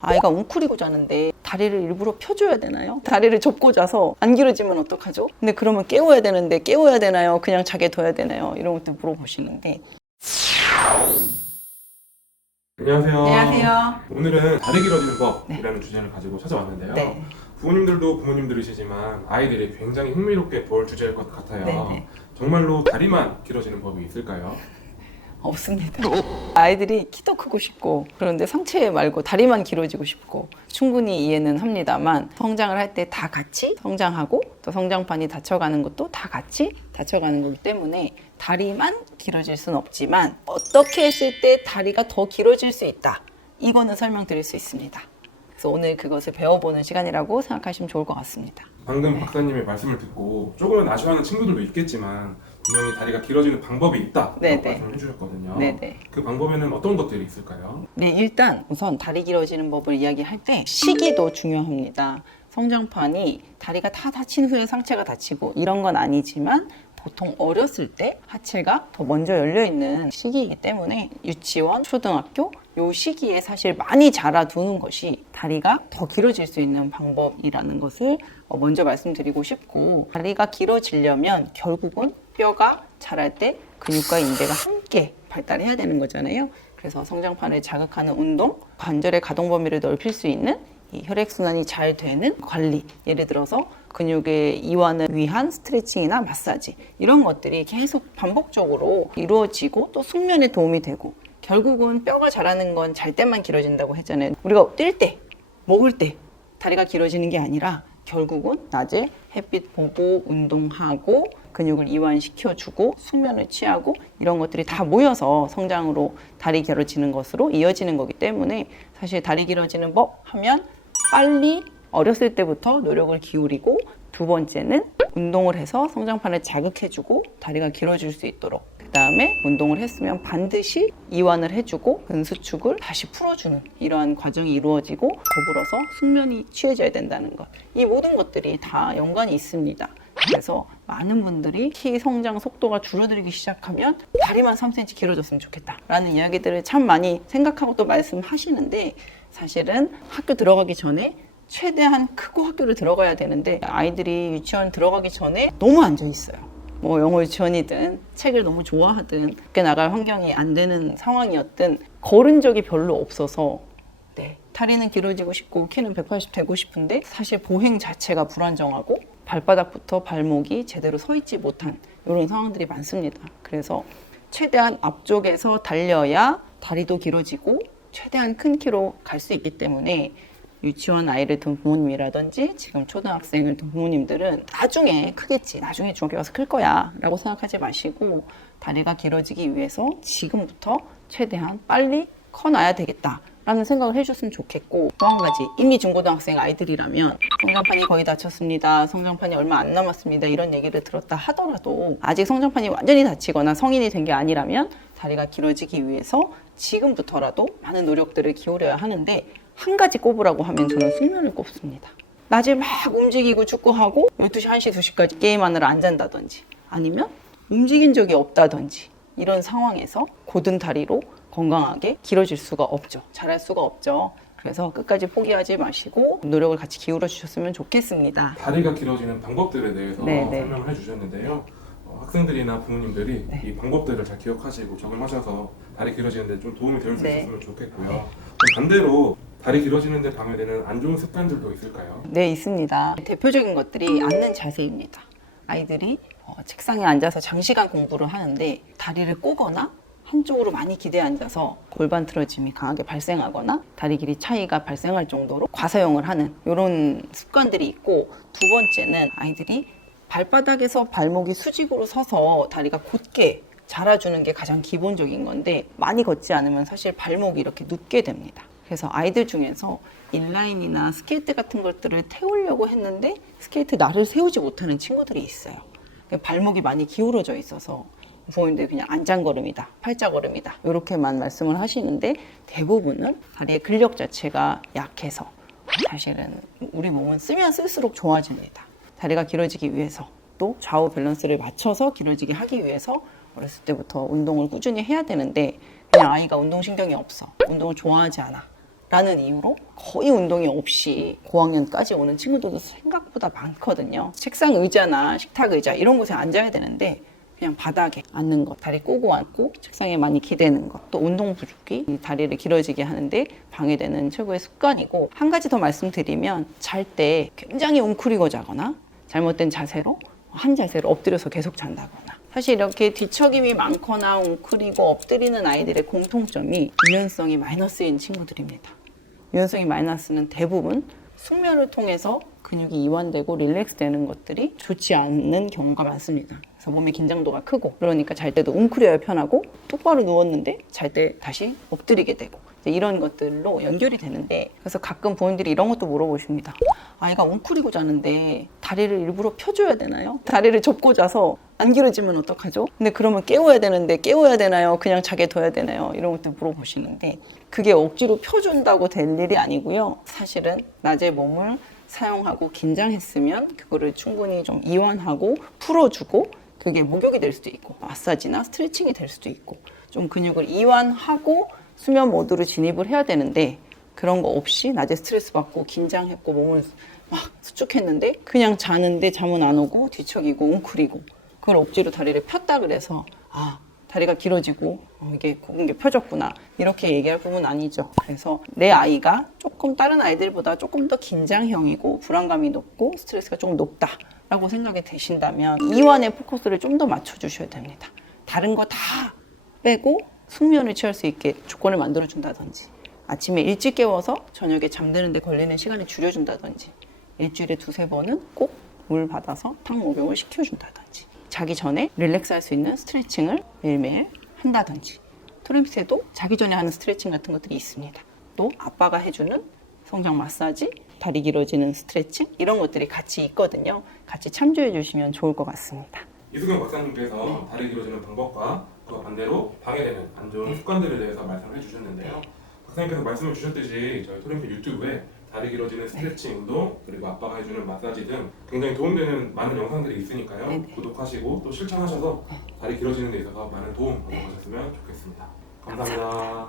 아이가 웅크리고 자는데 다리를 일부러 펴줘야 되나요? 다리를 접고 자서 안 길어지면 어떡하죠? 근데 그러면 깨워야 되는데 깨워야 되나요? 그냥 자게 둬야 되나요? 이런 것도 물어보시는데. 안녕하세요. 안녕하세요. 오늘은 다리 길어지는 법이라는 주제를 가지고 찾아왔는데요. 네. 부모님들도 부모님들이시지만 아이들이 굉장히 흥미롭게 볼 주제일 것 같아요. 네. 정말로 다리만 길어지는 법이 있을까요? 없습니다. 아이들이 키도 크고 싶고 그런데 상체 말고 다리만 길어지고 싶고 충분히 이해는 합니다만 성장을 할 때 다 같이 성장하고 또 성장판이 닫혀가는 것도 다 같이 닫혀가는 거기 때문에 다리만 길어질 수는 없지만 어떻게 했을 때 다리가 더 길어질 수 있다. 이거는 설명드릴 수 있습니다. 그래서 오늘 그것을 배워보는 시간이라고 생각하시면 좋을 것 같습니다. 방금 박사님의 말씀을 듣고 조금은 아쉬워하는 친구들도 있겠지만 분명히 다리가 길어지는 방법이 있다고 네네. 말씀을 해주셨거든요. 네네. 그 방법에는 어떤 것들이 있을까요? 네, 일단 우선 다리 길어지는 법을 이야기할 때 시기도 중요합니다. 성장판이 다리가 다 다친 후에 상체가 다치고 이런 건 아니지만 보통 어렸을 때 하체가 더 먼저 열려있는 시기이기 때문에 유치원, 초등학교 요 시기에 사실 많이 자라두는 것이 다리가 더 길어질 수 있는 방법이라는 것을 먼저 말씀드리고 싶고, 다리가 길어지려면 결국은 뼈가 자랄 때 근육과 인대가 함께 발달해야 되는 거잖아요. 그래서 성장판을 자극하는 운동, 관절의 가동 범위를 넓힐 수 있는 이 혈액순환이 잘 되는 관리, 예를 들어서 근육의 이완을 위한 스트레칭이나 마사지 이런 것들이 계속 반복적으로 이루어지고 또 숙면에 도움이 되고, 결국은 뼈가 자라는 건 잘 때만 길어진다고 했잖아요. 우리가 뛸 때, 먹을 때 다리가 길어지는 게 아니라 결국은 낮에 햇빛 보고 운동하고 근육을 이완시켜주고 숙면을 취하고 이런 것들이 다 모여서 성장으로 다리 길어지는 것으로 이어지는 거기 때문에 사실 다리 길어지는 법 하면 빨리 어렸을 때부터 노력을 기울이고, 두 번째는 운동을 해서 성장판을 자극해주고 다리가 길어질 수 있도록, 그 다음에 운동을 했으면 반드시 이완을 해주고 근수축을 다시 풀어주는 이러한 과정이 이루어지고, 더불어서 숙면이 취해져야 된다는 것, 이 모든 것들이 다 연관이 있습니다. 그래서 많은 분들이 키 성장 속도가 줄어들기 시작하면 다리만 3cm 길어졌으면 좋겠다 라는 이야기들을 참 많이 생각하고 또 말씀하시는데, 사실은 학교 들어가기 전에 최대한 크고 학교를 들어가야 되는데 아이들이 유치원 들어가기 전에 너무 앉아 있어요. 뭐 영어 유치원이든 책을 너무 좋아하든 밖에 나갈 환경이 안 되는 상황이었든 걸은 적이 별로 없어서, 다리는 길어지고 싶고 키는 180 되고 싶은데 사실 보행 자체가 불안정하고 발바닥부터 발목이 제대로 서 있지 못한 이런 상황들이 많습니다. 그래서 최대한 앞쪽에서 달려야 다리도 길어지고 최대한 큰 키로 갈 수 있기 때문에 유치원 아이를 둔 부모님이라든지 지금 초등학생을 둔 부모님들은 나중에 크겠지, 나중에 중학교 가서 클 거야 라고 생각하지 마시고, 다리가 길어지기 위해서 지금부터 최대한 빨리 커놔야 되겠다 라는 생각을 해줬으면 좋겠고, 또 한 가지, 이미 중고등학생 아이들이라면 성장판이 거의 다쳤습니다, 성장판이 얼마 안 남았습니다 이런 얘기를 들었다 하더라도 아직 성장판이 완전히 다치거나 성인이 된 게 아니라면 다리가 길어지기 위해서 지금부터라도 많은 노력들을 기울여야 하는데, 한 가지 꼽으라고 하면 저는 숙면을 꼽습니다. 낮에 막 움직이고 축구하고 12시, 1시, 2시까지 게임하느라 안 잔다든지, 아니면 움직인 적이 없다든지 이런 상황에서 곧은 다리로 건강하게 길어질 수가 없죠. 자랄 수가 없죠. 그래서 끝까지 포기하지 마시고 노력을 같이 기울여 주셨으면 좋겠습니다. 다리가 길어지는 방법들에 대해서 설명을 해주셨는데요. 학생들이나 부모님들이 이 방법들을 잘 기억하시고 적용하셔서 다리 길어지는데 좀 도움이 될 수 있었으면 좋겠고요. 반대로 다리 길어지는데 방해되는 안 좋은 습관들도 있을까요? 네, 있습니다. 대표적인 것들이 앉는 자세입니다. 아이들이 책상에 앉아서 장시간 공부를 하는데 다리를 꼬거나 한쪽으로 많이 기대 앉아서 골반 틀어짐이 강하게 발생하거나 다리 길이 차이가 발생할 정도로 과사용을 하는 이런 습관들이 있고, 두 번째는 아이들이 발바닥에서 발목이 수직으로 서서 다리가 곧게 자라주는 게 가장 기본적인 건데, 많이 걷지 않으면 사실 발목이 이렇게 눕게 됩니다. 그래서 아이들 중에서 인라인이나 스케이트 같은 것들을 태우려고 했는데 스케이트 날을 세우지 못하는 친구들이 있어요. 발목이 많이 기울어져 있어서 부모님들이 그냥 안장걸음이다, 팔자걸음이다 이렇게만 말씀을 하시는데, 대부분은 다리의 근력 자체가 약해서 사실은 우리 몸은 쓰면 쓸수록 좋아집니다. 다리가 길어지기 위해서, 또 좌우 밸런스를 맞춰서 길어지게 하기 위해서 어렸을 때부터 운동을 꾸준히 해야 되는데, 그냥 아이가 운동신경이 없어, 운동을 좋아하지 않아, 라는 이유로 거의 운동이 없이 고학년까지 오는 친구들도 생각보다 많거든요. 책상 의자나 식탁 의자 이런 곳에 앉아야 되는데 그냥 바닥에 앉는 것, 다리 꼬고 앉고 책상에 많이 기대는 것, 또 운동 부족이 이 다리를 길어지게 하는데 방해되는 최고의 습관이고, 한 가지 더 말씀드리면 잘 때 굉장히 웅크리고 자거나 잘못된 자세로 한 자세로 엎드려서 계속 잔다거나, 사실 이렇게 뒤척임이 많거나 웅크리고 엎드리는 아이들의 공통점이 유연성이 마이너스인 친구들입니다. 유연성이 마이너스는 대부분 숙면을 통해서 근육이 이완되고 릴렉스 되는 것들이 좋지 않는 경우가 많습니다. 그래서 몸의 긴장도가 크고, 그러니까 잘 때도 웅크려야 편하고, 똑바로 누웠는데 잘 때 다시 엎드리게 되고, 이제 이런 것들로 연결이 되는데, 그래서 가끔 부모님들이 이런 것도 물어보십니다. 아이가 웅크리고 자는데 다리를 일부러 펴줘야 되나요? 다리를 접고 자서 안 길어지면 어떡하죠? 근데 그러면 깨워야 되는데 깨워야 되나요? 그냥 자게 둬야 되나요? 이런 것도 물어보시는데, 그게 억지로 펴준다고 될 일이 아니고요. 사실은 낮에 몸을 사용하고 긴장했으면 그거를 충분히 좀 이완하고 풀어주고, 그게 목욕이 될 수도 있고 마사지나 스트레칭이 될 수도 있고, 좀 근육을 이완하고 수면 모드로 진입을 해야 되는데, 그런 거 없이 낮에 스트레스 받고 긴장했고 몸을 막 수축했는데 그냥 자는데 잠은 안 오고 뒤척이고 웅크리고, 그걸 억지로 다리를 폈다 그래서 다리가 길어지고 이게 굽은 게 펴졌구나 이렇게 얘기할 부분은 아니죠. 그래서 내 아이가 조금 다른 아이들보다 조금 더 긴장형이고 불안감이 높고 스트레스가 조금 높다라고 생각이 되신다면 이완의 포커스를 좀 더 맞춰주셔야 됩니다. 다른 거 다 빼고 숙면을 취할 수 있게 조건을 만들어준다든지, 아침에 일찍 깨워서 저녁에 잠드는 데 걸리는 시간을 줄여준다든지, 일주일에 2-3번은 꼭 물 받아서 탕 목욕을 시켜준다든지, 자기 전에 릴렉스 할 수 있는 스트레칭을 매일매일 한다든지, 토렌핏에도 자기 전에 하는 스트레칭 같은 것들이 있습니다. 또 아빠가 해주는 성장 마사지, 다리 길어지는 스트레칭 이런 것들이 같이 있거든요. 같이 참조해 주시면 좋을 것 같습니다. 이수경 박사님께서 다리 길어지는 방법과 그와 반대로 방해되는 안 좋은 습관들에 대해서 말씀을 해주셨는데요. 박사님께서 말씀을 주셨듯이 저희 토렌핏 유튜브에 다리 길어지는 스트레칭 운동, 그리고 아빠가 해주는 마사지 등 굉장히 도움되는 많은 영상들이 있으니까요. 구독하시고 또 실천하셔서 다리 길어지는 데 있어서 많은 도움 얻어가셨으면 좋겠습니다. 감사합니다.